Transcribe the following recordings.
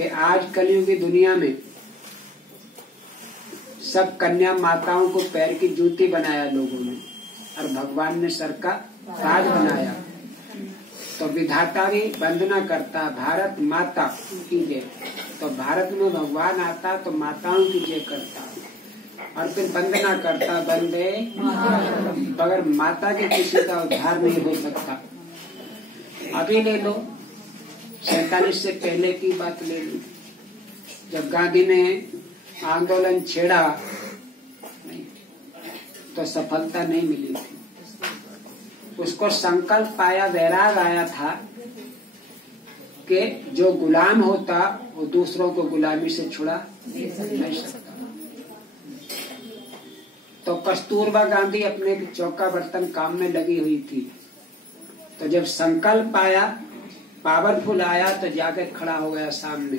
कि आज कलयुगी दुनिया में सब कन्या माताओं को पैर की जूती बनाया लोगों ने, और भगवान ने सर का ताज बनाया। तो विधाता भी वंदना करता, भारत माता की जय। तो भारत में भगवान आता तो माताओं की जय करता, और फिर वंदना करता, वंदे बगैर माता के किसी का उद्धार नहीं हो सकता। अभी ले लो, 47 से पहले की बात ले लो, जब गांधी ने आंदोलन छेड़ा तो सफलता नहीं मिली थी। उसको संकल्प आया, वैराग आया था कि जो गुलाम होता वो दूसरों को गुलामी से छुड़ा नहीं सकता। तो कस्तूरबा गांधी अपने चौका बर्तन काम में लगी हुई थी। तो जब संकल्प आया, पावरफुल आया, तो जाकर खड़ा हो गया सामने,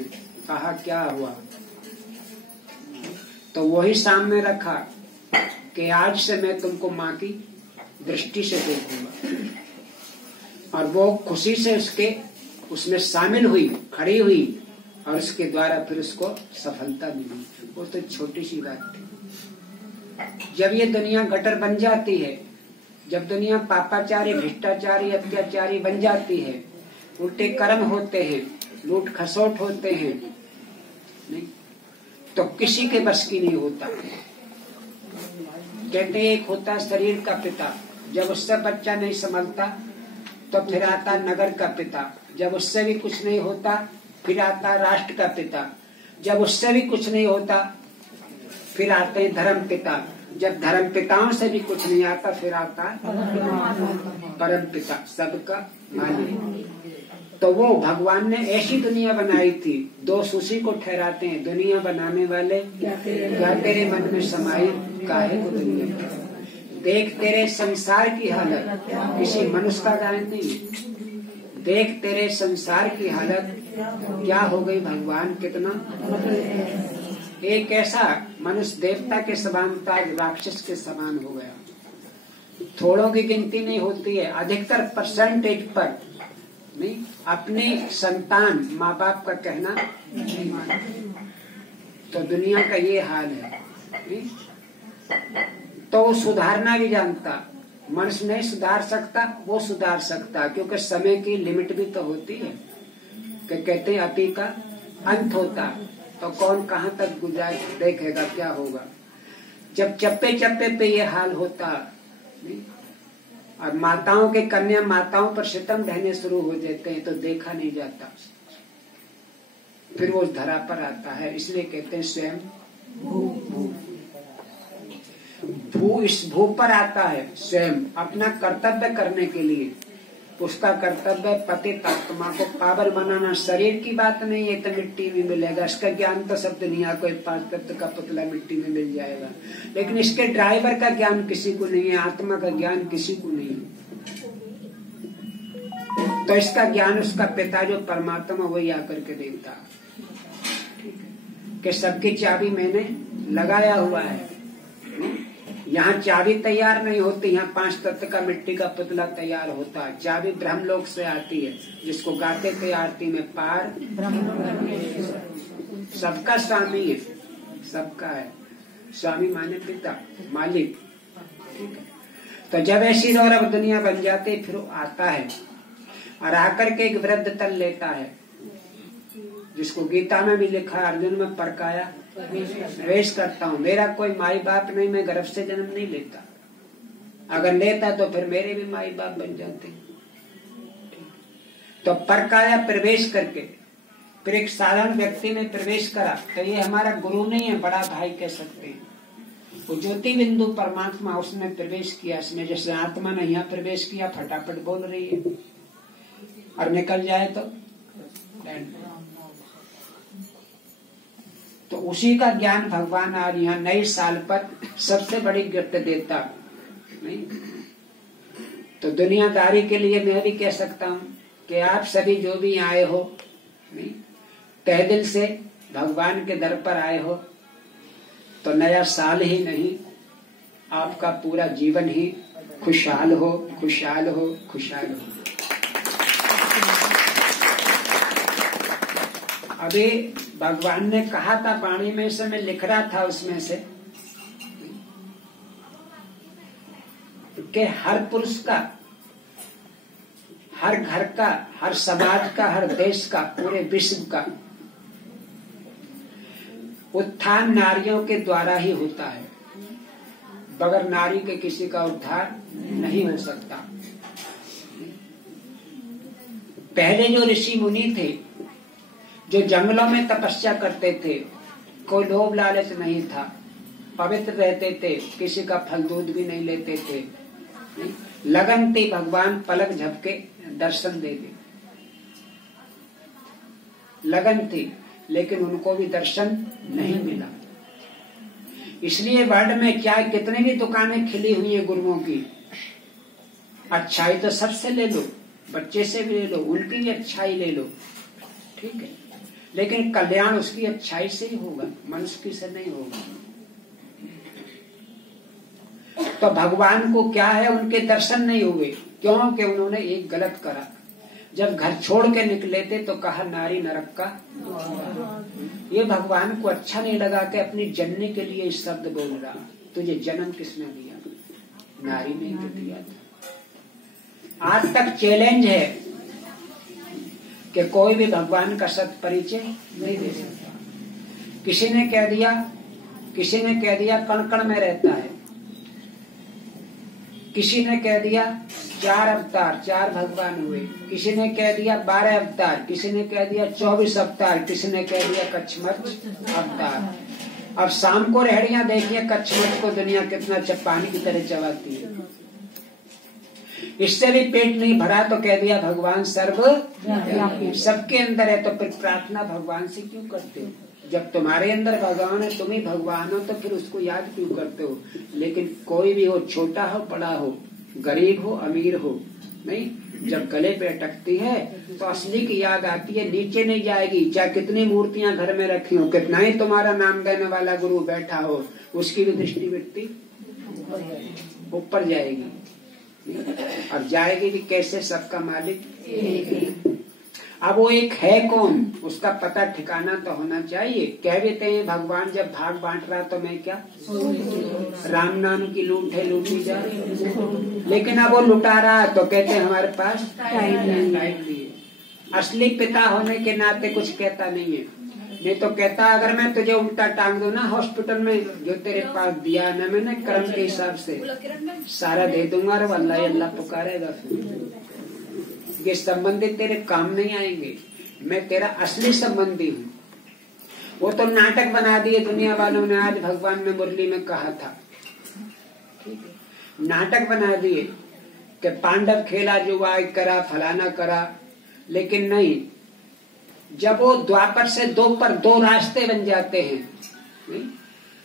कहा क्या हुआ? तो वही सामने रखा कि आज से मैं तुमको माँ की दृष्टि से देखूंगा। और वो खुशी से उसमें शामिल हुई, खड़ी हुई, और उसके द्वारा फिर उसको सफलता मिली। वो तो छोटी सी बात थी। जब ये दुनिया गटर बन जाती है, जब दुनिया पापाचारी, भ्रष्टाचारी, अत्याचारी बन जाती है, उल्टे कर्म होते हैं, लूट खसोट होते हैं, नहीं तो किसी के बस की नहीं होता। कहते एक होता शरीर का पिता, जब उससे बच्चा नहीं संभलता तो फिर आता नगर का पिता, जब उससे भी कुछ नहीं होता फिर आता राष्ट्र का पिता, जब उससे भी कुछ नहीं होता फिर आते धर्म पिता, जब धर्म पिताओं से भी कुछ नहीं आता फिर आता परम पिता, सबका मालिक। तो वो भगवान ने ऐसी दुनिया बनाई थी। दोष उसी को ठहराते हैं, दुनिया बनाने वाले क्या तेरे मन में समाई काहे को दुनिया। देख तेरे संसार की हालत, किसी मनुष्य का गायन नहीं। देख तेरे संसार की हालत क्या हो गई भगवान, कितना एक ऐसा मनुष्य देवता के समान था, राक्षस के समान हो गया। थोड़ों की गिनती नहीं होती है, अधिकतर परसेंटेज पर नहीं अपने संतान माँ बाप का कहना नहीं मानते। तो दुनिया का ये हाल है नहीं? तो वो सुधारना भी जानता, मनुष्य नहीं सुधार सकता, वो सुधार सकता, क्योंकि समय की लिमिट भी तो होती है कि कहते हैं अति का अंत होता। तो कौन कहाँ तक गुजारे देखेगा क्या होगा। जब चप्पे चप्पे पे ये हाल होता नहीं? और माताओं के कन्या माताओं पर सितम ढहने शुरू हो जाते हैं तो देखा नहीं जाता, फिर वो धरा पर आता है। इसलिए कहते हैं स्वयं भू इस भू पर आता है स्वयं अपना कर्तव्य करने के लिए। उसका कर्तव्य पतित आत्मा को पावर बनाना। शरीर की बात नहीं है तो मिट्टी में मिलेगा, इसका ज्ञान तो सब दुनिया को 5 तत्व का पुतला मिट्टी में मिल जाएगा, लेकिन इसके ड्राइवर का ज्ञान किसी को नहीं है, आत्मा का ज्ञान किसी को नहीं है। तो इसका ज्ञान उसका पिता जो परमात्मा वही आकर के देता कि सबकी चाबी मैंने लगाया हुआ है। यहाँ चाबी तैयार नहीं होती, यहाँ 5 तत्व का मिट्टी का पुतला तैयार होता है। चाबी ब्रह्मलोक से आती है, जिसको गाते थे आरती में, पार सबका स्वामी है, सबका है। स्वामी माने पिता, मालिक। तो जब ऐसी रौरव दुनिया बन जाती फिर आता है और आकर के एक वृद्ध तल लेता है, जिसको गीता में भी लिखा है, अर्जुन में परकाया प्रवेश करता हूँ। मेरा कोई माई बाप नहीं, मैं गर्भ से जन्म नहीं लेता, अगर लेता तो फिर मेरे भी माई बाप बन जाते। तो परकाया प्रवेश करके फिर एक साधारण व्यक्ति ने प्रवेश करा, तो ये हमारा गुरु नहीं है, बड़ा भाई कह सकते हैं। वो ज्योति बिंदु परमात्मा उसने प्रवेश किया, इसमें जैसे आत्मा ने यहाँ प्रवेश किया, फटाफट बोल रही है और निकल जाए तो उसी का ज्ञान भगवान आज यहाँ नए साल पर सबसे बड़ी गिफ्ट देता नहीं। तो दुनियादारी के लिए मैं भी कह सकता हूँ कि आप सभी जो भी आए हो नहीं, तहे दिल से भगवान के दर पर आए हो, तो नया साल ही नहीं आपका पूरा जीवन ही खुशहाल हो, खुशहाल हो, खुशहाल हो। अभी भगवान ने कहा था वाणी में से, मैं लिख रहा था उसमें से कि हर पुरुष का, हर घर का, हर समाज का, हर देश का, पूरे विश्व का उत्थान नारियों के द्वारा ही होता है। बगैर नारी के किसी का उद्धार नहीं हो सकता। पहले जो ऋषि मुनि थे, जो जंगलों में तपस्या करते थे, कोई लोभ लालच नहीं था, पवित्र रहते थे, किसी का फल दूध भी नहीं लेते थे, लगन थी, भगवान पलक झपके दर्शन दे दे, लगन थी, लेकिन उनको भी दर्शन नहीं मिला। इसलिए वर्ल्ड में क्या कितने भी दुकानें खिली हुई है गुरुओं की, अच्छाई तो सबसे ले लो, बच्चे से भी ले लो, उनकी भी अच्छाई ले लो, ठीक है, लेकिन कल्याण उसकी अच्छाई से ही होगा, मनुष्य की से नहीं होगा। तो भगवान को क्या है, उनके दर्शन नहीं हुए, क्योंकि उन्होंने एक गलत करा। जब घर छोड़ के निकले थे तो कहा नारी नरक का, ये भगवान को अच्छा नहीं लगा कि अपनी जननी के लिए इस शब्द बोल रहा। तुझे जन्म किसने दिया? नारी ने तो दिया था। आज तक चैलेंज है कि कोई भी भगवान का सत परिचय नहीं दे सकता। किसी ने कह दिया कण कण में रहता है, किसी ने कह दिया 4 अवतार, 4 भगवान हुए, किसी ने कह दिया 12 अवतार, किसी ने कह दिया 24 अवतार, किसी ने कह दिया कच्छमच अवतार। अब शाम को रेहड़ियां देखिए, कच्छमच को दुनिया कितना पानी की तरह चबाती है। इससे भी पेट नहीं भरा तो कह दिया भगवान सर्वव्यापी, सबके अंदर है। तो फिर प्रार्थना भगवान से क्यों करते हो? जब तुम्हारे अंदर भगवान है, तुम ही भगवान हो, तो फिर उसको याद क्यों करते हो? लेकिन कोई भी हो, छोटा हो बड़ा हो, गरीब हो अमीर हो, नहीं, जब गले पे अटकती है तो असली की याद आती है, नीचे नहीं जाएगी। चाहे कितनी मूर्तियां घर में रखी हो, कितना ही तुम्हारा नाम देने वाला गुरु बैठा हो, उसकी भी दृष्टि वृत्ति ऊपर जाएगी। और जाएगी भी कैसे? सबका मालिक। अब वो एक है कौन, उसका पता ठिकाना तो होना चाहिए। कह देते हैं भगवान जब भाग बांट रहा तो मैं क्या, राम नाम की लूट है लूटी जा रही, लेकिन अब वो लुटा रहा तो कहते हैं हमारे पास टाइम नहीं। असली पिता होने के नाते कुछ कहता नहीं है, नहीं तो कहता अगर मैं तुझे उल्टा टांग दूं ना हॉस्पिटल में, जो तेरे पास दिया ना मैंने कर्म के हिसाब से सारा दे दूंगा, और अल्लाह अल्लाह पुकारेगा, ये संबंधी तेरे काम नहीं आएंगे। मैं तेरा असली संबंधी हूँ। वो तो नाटक बना दिए दुनिया वालों ने। आज भगवान ने मुरली में कहा था, नाटक बना दिए कि पांडव खेला जुआ करा फलाना करा, लेकिन नहीं, जब वो द्वापर से 2 पर 2 रास्ते बन जाते हैं, नहीं?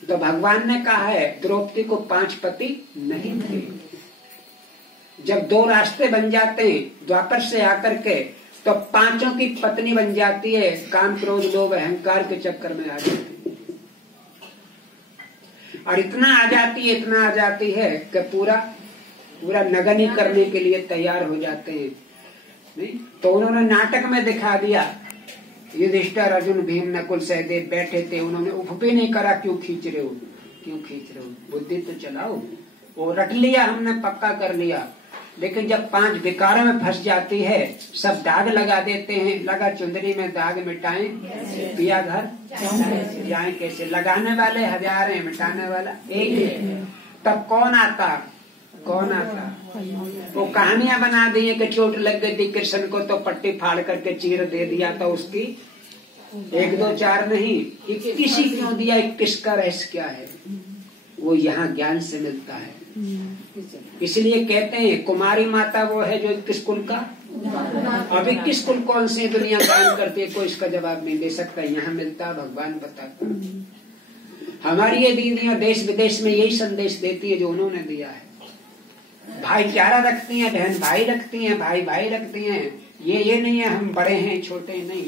तो भगवान ने कहा है द्रौपदी को 5 पति नहीं थे। जब 2 रास्ते बन जाते हैं द्वापर से आकर के, तो 5 की पत्नी बन जाती है। काम क्रोध लोभ अहंकार के चक्कर में आ जाती है, और इतना आ जाती है कि पूरा नगनी करने के लिए तैयार हो जाते हैं, नहीं? तो उन्होंने नाटक में दिखा दिया, युधिष्ठिर अर्जुन भीम नकुल सहदेव बैठे थे, उन्होंने उफ भी नहीं करा, क्यों खींच रहे हो, बुद्धि तो चलाओ। वो रट लिया, हमने पक्का कर लिया, लेकिन जब 5 विकारों में फंस जाती है, सब दाग लगा देते हैं। लगा चुंदरी में दाग मिटाएं, पिया घर जाए कैसे? लगाने वाले 1000 हैं, मिटाने वाला एक है। तब कौन आता? वो कहानियां बना दी है कि चोट लग गई थी कृष्ण को तो पट्टी फाड़ करके चीर दे दिया था उसकी, 1 2 4 नहीं, 21 ही क्यों दिया? 21 का रहस्य क्या है? वो यहाँ ज्ञान से मिलता है। इसलिए कहते हैं कुमारी माता वो है जो 21 कुल का। अब 21 कुल कौन सी दुनिया गान करती है, कोई इसका जवाब नहीं दे सकता। यहाँ मिलता, भगवान बताता। हमारी ये दीदियां देश विदेश में यही संदेश देती है जो उन्होंने दिया है। भाईचारा रखती हैं, बहन भाई रखती हैं, भाई भाई रखती हैं। ये नहीं है हम बड़े हैं छोटे नहीं,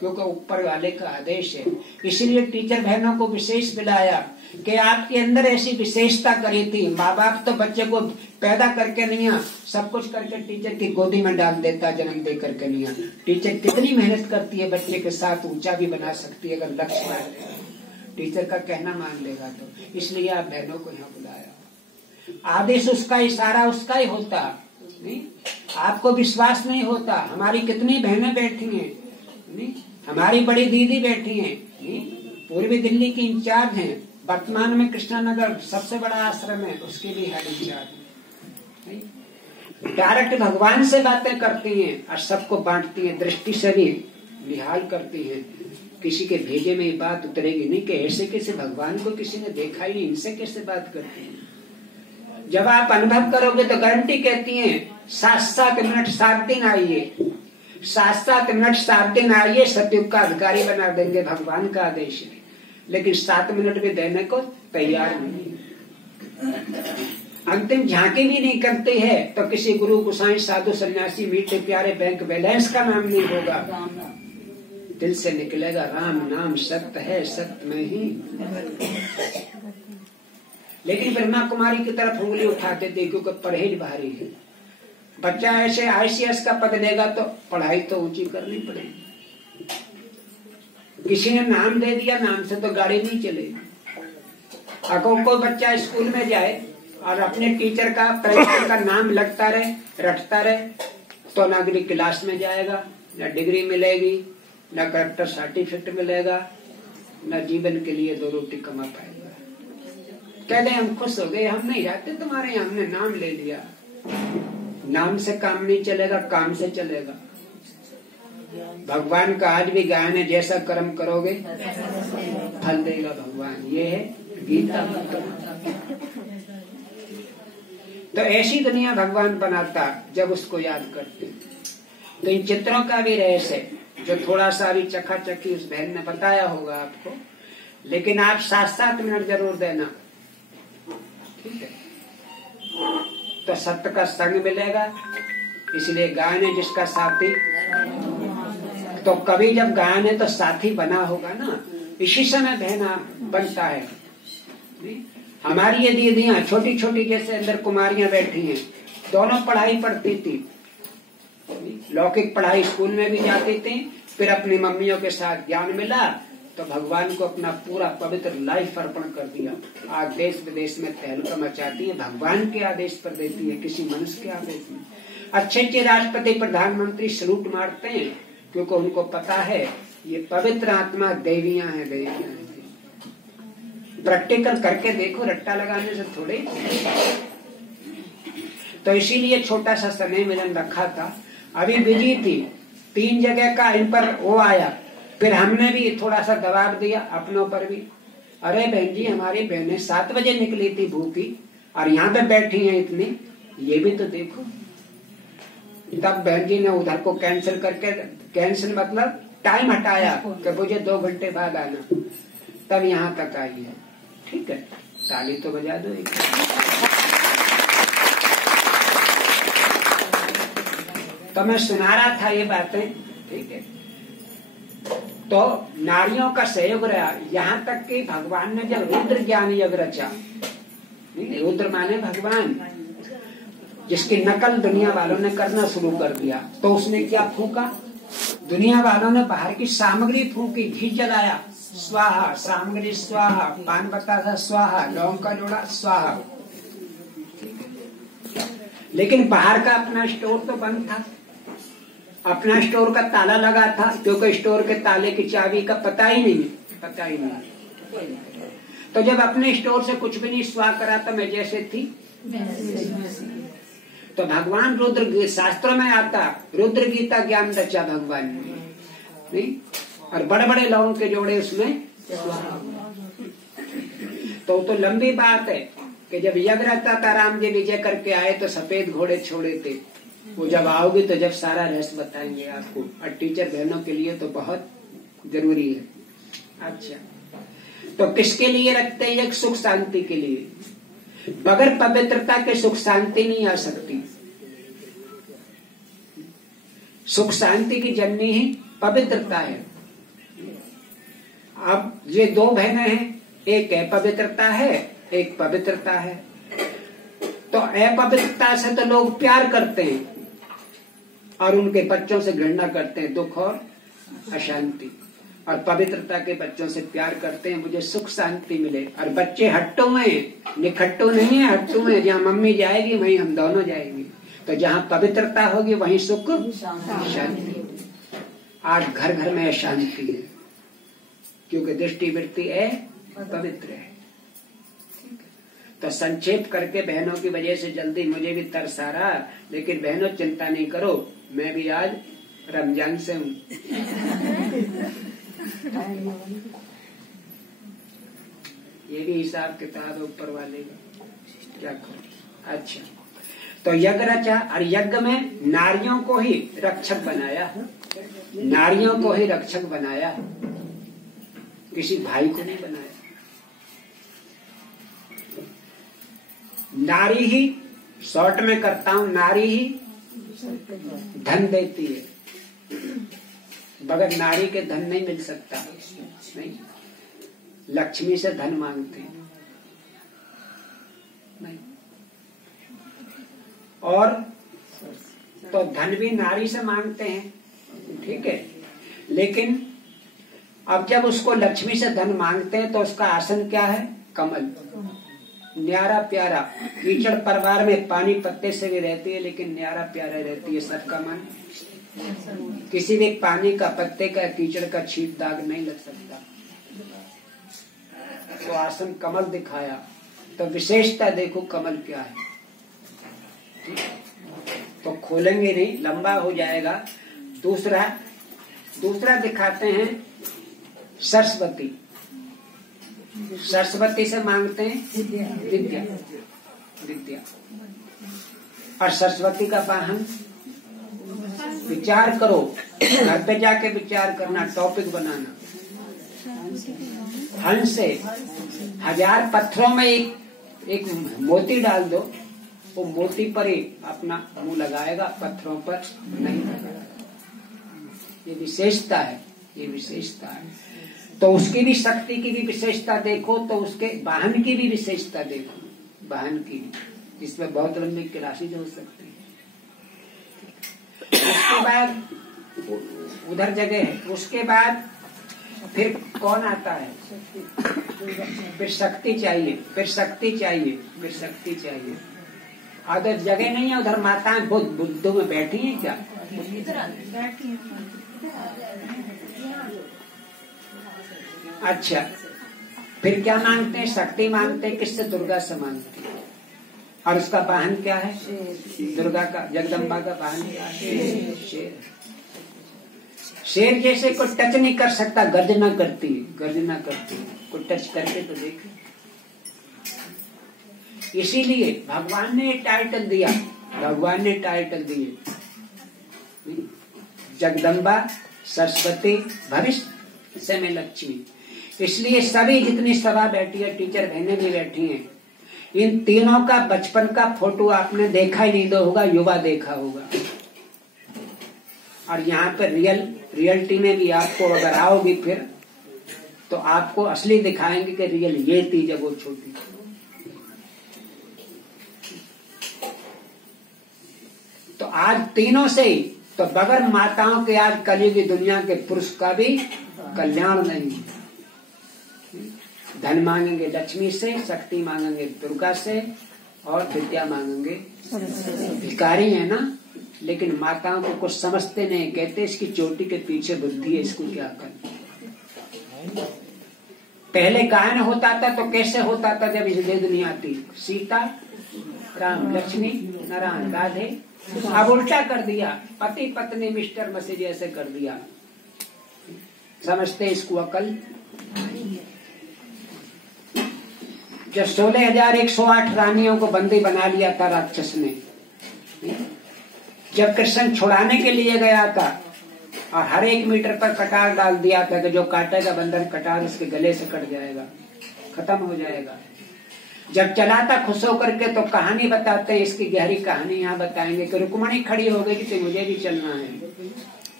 क्योंकि ऊपर वाले का आदेश है। इसलिए टीचर बहनों को विशेष बुलाया कि आपके अंदर ऐसी विशेषता करी थी। माँ बाप तो बच्चे को पैदा करके नहीं आ, सब कुछ करके टीचर की गोदी में डाल देता, जन्म दे करके नहीं आ। टीचर कितनी मेहनत करती है बच्चे के साथ, ऊंचा भी बना सकती है अगर लक्ष्य मान लेगा, टीचर का कहना मान लेगा तो। इसलिए आप बहनों को यहाँ बुलाया। आदेश उसका, इशारा उसका ही होता नहीं। आपको विश्वास नहीं होता, हमारी कितनी बहनें बैठी हैं नहीं, हमारी बड़ी दीदी बैठी हैं नहीं, पूर्वी दिल्ली की इंचार्ज हैं, वर्तमान में कृष्णानगर सबसे बड़ा आश्रम है, उसके भी हेड इंचार्ज नहीं। डायरेक्ट भगवान से बातें करती हैं और सबको बांटती हैं, दृष्टि से भी निहाल करती हैं। किसी के भेजे में ये बात उतरेगी नहीं कि ऐसे कैसे भगवान को किसी ने देखा ही नहीं, इनसे कैसे बात करती हैं। जब आप अनुभव करोगे तो गारंटी कहती हैं 7-7 मिनट 7 दिन आइए, 7-7 मिनट 7 दिन आइए, सतयुग का अधिकारी बना देंगे, भगवान का आदेश है। लेकिन 7 मिनट भी देने को तैयार नहीं, अंतिम झांकी भी नहीं करती है। तो किसी गुरु गोसाई साधु सन्यासी मीठे प्यारे बैंक बैलेंस का नाम नहीं होगा, दिल से निकलेगा राम नाम सत्य है, सत्य में ही। लेकिन ब्रह्मा कुमारी की तरफ उंगली उठाते थे क्योंकि परहेज भारी है। बच्चा ऐसे ICS का पद लेगा तो पढ़ाई तो ऊंची करनी पड़ेगी। किसी ने नाम दे दिया, नाम से तो गाड़ी नहीं चलेगी। अगर कोई बच्चा स्कूल में जाए और अपने टीचर का प्रिंसिपल का नाम लगता रहे, रटता रहे, तो ना अगली क्लास में जाएगा, न डिग्री मिलेगी, न करेक्टर सर्टिफिकेट मिलेगा, न जीवन के लिए 2 रोटी कमा पाएगा। कहते हम खुश हो गए, हम नहीं जाते तुम्हारे यहाँ, हमने नाम ले लिया। नाम से काम नहीं चलेगा, काम से चलेगा। भगवान का आज भी गायन है, जैसा कर्म करोगे फल देगा भगवान, ये है गीता। तो ऐसी दुनिया भगवान बनाता जब उसको याद करते। तो इन चित्रों का भी रहस्य है, जो थोड़ा सा भी चखाचखी उस बहन ने बताया होगा आपको, लेकिन आप 7-7 मिनट जरूर देना, ठीक है? तो सत्य का संग मिलेगा। इसलिए गायन है जिसका साथी, तो कभी जब गायन है तो साथी बना होगा ना, इसी समय बहना बनता है। हमारी ये दीदियां छोटी छोटी जैसे अंदर कुमारियां बैठी हैं, दोनों पढ़ाई पढ़ती थी, लौकिक पढ़ाई स्कूल में भी जाती थी, फिर अपनी मम्मियों के साथ ज्ञान मिला तो भगवान को अपना पूरा पवित्र लाइफ अर्पण कर दिया। आज देश विदेश में तहलका मचाती है, भगवान के आदेश पर देती है, किसी मनुष्य के आदेश में। अच्छे अच्छे राष्ट्रपति प्रधानमंत्री सलूट मारते हैं क्योंकि उनको पता है ये पवित्र आत्मा देवियां हैं, देवियां हैं। प्रैक्टिकल करके देखो, रट्टा लगाने से थोड़े। तो इसीलिए छोटा सा समय मिलन रखा था। अभी बिजी थी, 3 जगह का इन पर वो आया, फिर हमने भी थोड़ा सा दबाव दिया अपनों पर भी। अरे बहन जी, हमारी बहनें 7 बजे निकली थी भूखी और यहाँ पे बैठी हैं इतनी, ये भी तो देखो। तब बहन जी ने उधर को कैंसिल करके, कैंसिल मतलब टाइम हटाया कि मुझे 2 घंटे बाद आना, तब यहाँ तक आई है। ठीक है, ताली तो बजा दो एक। तो मैं सुना रहा था ये बातें, ठीक है। तो नारियों का सहयोग रहा, यहाँ तक कि भगवान ने जब रुद्र ज्ञान यज्ञ रचा, रुद्र माने भगवान, जिसकी नकल दुनिया वालों ने करना शुरू कर दिया, तो उसने क्या फूका, दुनिया वालों ने बाहर की सामग्री फूकी, घी जलाया, स्वाहा, सामग्री स्वाहा, पान बतासा स्वाहा, लौंग का जोड़ा स्वाहा। लेकिन बाहर का अपना स्टोर तो बंद था, अपना स्टोर का ताला लगा था, क्योंकि स्टोर के ताले की चाबी का पता ही नहीं। तो जब अपने स्टोर से कुछ भी नहीं स्वा करा था, मैं जैसे थी। तो भगवान रुद्र, शास्त्रों में आता रुद्र गीता ज्ञान रचा भगवान ने, और बड़े बड़े लोगों के जोड़े उसमें। तो लंबी बात है कि जब यज्ञ रहता था, राम जी विजय करके आए तो सफेद घोड़े छोड़े थे। वो जब आओगे तो जब सारा रहस्य बताएंगे आपको, और टीचर बहनों के लिए तो बहुत जरूरी है। अच्छा, तो किसके लिए रखते हैं? एक सुख शांति के लिए। बगैर पवित्रता के सुख शांति नहीं आ सकती। सुख शांति की जननी ही पवित्रता है। अब ये दो बहनें हैं, एक अपवित्रता है, एक पवित्रता है। तो अपवित्रता से तो लोग प्यार करते हैं और उनके बच्चों से घृणा करते हैं, दुख और अशांति। और पवित्रता के बच्चों से प्यार करते हैं, मुझे सुख शांति मिले। और बच्चे हट्टू हैं, निखट्टू नहीं है, हट्टू हैं। जहाँ मम्मी जाएगी वहीं हम दोनों जाएंगे। तो जहाँ पवित्रता होगी वहीं सुख शांति। आज घर घर में अशांति है, क्योंकि दृष्टि वृत्ति है पवित्र है। तो संक्षेप करके बहनों की वजह से जल्दी मुझे भी तरस आ रहा, लेकिन बहनों चिंता नहीं करो, मैं भी आज रमजान से हूँ। ये भी हिसाब किताब ऊपर वाले का क्या करो। अच्छा, तो यज्ञ रचा और यज्ञ में नारियों को ही रक्षक बनाया, नारियों को ही रक्षक बनाया, किसी भाई को नहीं बनाया। नारी ही, शॉर्ट में करता हूं, नारी ही धन देती है, बगैर नारी के धन नहीं मिल सकता। नहीं, लक्ष्मी से धन मांगते हैं नहीं। और तो धन भी नारी से मांगते हैं, ठीक है। लेकिन अब जब उसको लक्ष्मी से धन मांगते हैं तो उसका आसन क्या है? कमल, न्यारा प्यारा। कीचड़ परिवार में पानी पत्ते से भी रहती है, लेकिन न्यारा प्यारा रहती है, सबका मन। किसी भी पानी का, पत्ते का, कीचड़ का छींट दाग नहीं लग सकता। तो आसन कमल दिखाया, तो विशेषता देखो कमल क्या है। तो खोलेंगे नहीं, लंबा हो जाएगा। दूसरा दिखाते हैं सरस्वती। सरस्वती से मांगते हैं विद्या, विद्या। और सरस्वती का वाहन, विचार करो, घर पे जाके विचार करना, टॉपिक बनाना। हंस से 1000 पत्थरों में एक मोती डाल दो, वो मोती पर ही अपना मुंह लगाएगा, पत्थरों पर नहीं लगाएगा। ये विशेषता है, ये विशेषता है। तो उसकी भी शक्ति की भी विशेषता देखो, तो उसके वाहन की भी विशेषता देखो, वाहन की, जिसमें बहुत लंबी क्लासेज हो सकती है। उसके बाद उधर जगह है, उसके बाद फिर कौन आता है? फिर शक्ति चाहिए, फिर शक्ति चाहिए, फिर शक्ति चाहिए। अगर जगह नहीं है उधर माताएं बुद्धों में बैठी हैं क्या? अच्छा, फिर क्या मांगते हैं? शक्ति मांगते हैं, किससे? दुर्गा से मांगते हैं। और उसका वाहन क्या है? दुर्गा का, जगदम्बा का वाहन क्या है? शेर। शेर जैसे कोई टच नहीं कर सकता, गर्जना करती है, गर्जना करती है। कोई टच करके तो देखे। इसीलिए भगवान ने टाइटल दिया, भगवान ने टाइटल दिए, जगदम्बा, सरस्वती, भविष्य से में लक्ष्मी। इसलिए सभी जितनी सभा बैठी है, टीचर बहनें भी बैठी हैं, इन तीनों का बचपन का फोटो आपने देखा ही नहीं तो होगा, युवा देखा होगा। और यहाँ पर रियलिटी में भी आपको अगर आओगी फिर, तो आपको असली दिखाएंगे कि रियल ये थी जब वो छोटी। तो आज तीनों से ही, तो बगैर माताओं के आज कलयुगी दुनिया के पुरुष का भी कल्याण नहीं। धन मांगेंगे लक्ष्मी से, शक्ति मांगेंगे दुर्गा से, और विद्या मांगेंगे। भिखारी है ना, लेकिन माताओं को कुछ समझते नहीं, कहते इसकी चोटी के पीछे बुद्धि है, इसको क्या कर। पहले गायन होता था तो कैसे होता था? जब इस दुनिया थी, सीता, राम, लक्ष्मी, नारायण, राधे। अब उल्टा कर दिया, पति पत्नी मिस्टर मसीह जैसे कर दिया। समझते इसको अकल? जब 16,108 रानियों को बंदी बना लिया था राक्षस ने, जब कृष्ण छुड़ाने के लिए गया था और हर 1 मीटर पर कटार डाल दिया था कि जो काटेगा बंधन कटार उसके गले से कट जाएगा, खत्म हो जाएगा। जब चला था खुश होकर के, तो कहानी बताते हैं, इसकी गहरी कहानी यहाँ बताएंगे कि रुक्मणी खड़ी हो गई कि मुझे भी चलना है।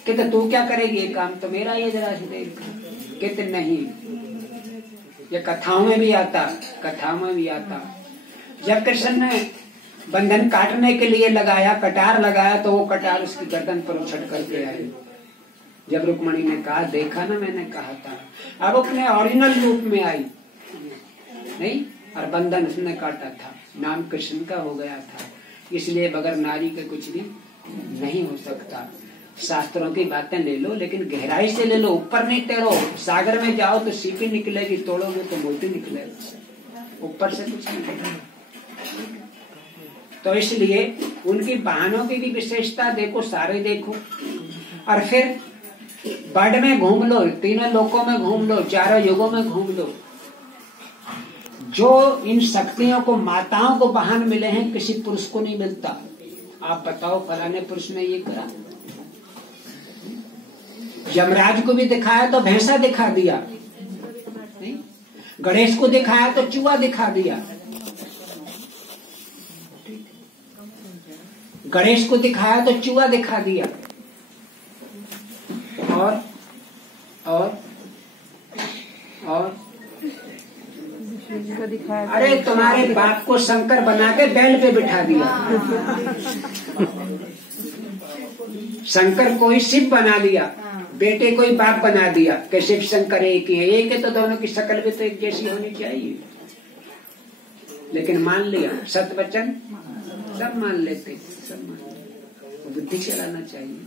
कहते तू क्या करेगी, ये काम तो मेरा ये जरा से देख। कहते नहीं, ये कथाओं में भी आता, कथाओं में भी आता। जब कृष्ण ने बंधन काटने के लिए लगाया, कटार लगाया, तो वो कटार उसकी गर्दन पर उछट करके आई। जब रुक्मणी ने कहा देखा ना मैंने कहा था, अब अपने ओरिजिनल रूप में आई नहीं, और बंधन उसने काटा था, नाम कृष्ण का हो गया था। इसलिए बगैर नारी के कुछ भी नहीं हो सकता। शास्त्रों की बातें ले लो लेकिन गहराई से ले लो, ऊपर नहीं तैरो। सागर में जाओ तो सीपी निकलेगी, तोड़ोगे तो मोती निकलेगा, ऊपर से कुछ नहीं। तो इसलिए उनकी बहनों की भी विशेषता देखो, सारे देखो। और फिर बर्ड में घूम लो, तीनों लोकों में घूम लो, चारों युगों में घूम लो। जो इन शक्तियों को, माताओं को वाहन मिले हैं, किसी पुरुष को नहीं मिलता। आप बताओ फलाने पुरुष ने ये करा। यमराज को भी दिखाया तो भैंसा दिखा दिया, नहीं? गणेश को दिखाया तो चूहा दिखा दिया, गणेश को दिखाया तो चूहा दिखा दिया। और और और अरे तुम्हारे बाप को शंकर बना के बैल पे बिठा दिया, शंकर को ही शिव बना दिया, बेटे को ही बाप बना दिया कि शिव शंकर एक ही है। एक है तो दोनों की शक्ल भी तो एक जैसी होनी चाहिए। लेकिन मान लिया, सत वचन सब मान लेते, सब मान लेते। बुद्धि चलाना चाहिए।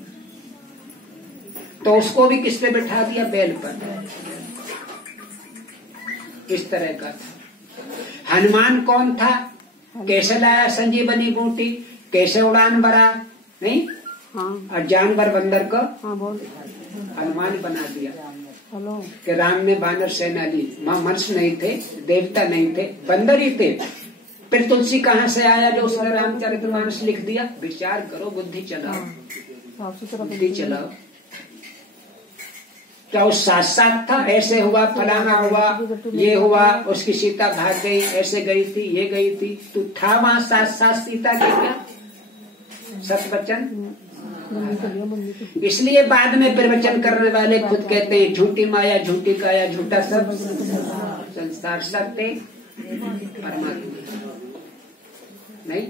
तो उसको भी किस पे बिठा दिया, बैल पर। इस तरह का था। हनुमान कौन था, कैसे लाया संजीवनी बूटी, कैसे उड़ान भरा, नहीं? हाँ। और जानवर बंदर को हनुमान बना दिया कि राम ने बानर सेना ली। मनुष्य नहीं थे, देवता नहीं थे, बंदर ही थे। फिर तुलसी कहाँ से आया जो उसने रामचरितमानस लिख दिया? विचार करो, बुद्धि चलाओ, बुद्धि चलाओ। क्या उस साथ साथ था, ऐसे हुआ, फलाना हुआ, ये हुआ, उसकी सीता भाग गई, ऐसे गई थी, ये गई थी, तू था वहां साथ साथ सीता के? क्या सत वचन? इसलिए बाद में प्रवचन करने वाले खुद कहते हैं झूठी माया, झूठी काया, झूठा सब संसार, सत्य परमात्मा नहीं।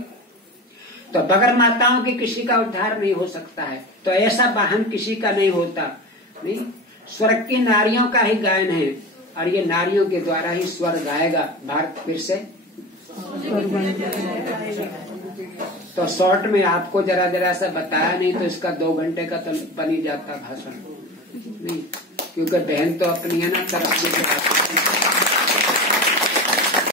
तो बगैर माताओं की किसी का उद्धार नहीं हो सकता है। तो ऐसा वाहन किसी का नहीं होता, नहीं। स्वर्ग की नारियों का ही गायन है, और ये नारियों के द्वारा ही स्वर्ग गाएगा। भारत फिर से तो शॉर्ट में आपको जरा जरा सा बताया, नहीं तो इसका 2 घंटे का तो बन ही जाता भाषण, नहीं? क्योंकि बहन तो अपनी है ना, तरफ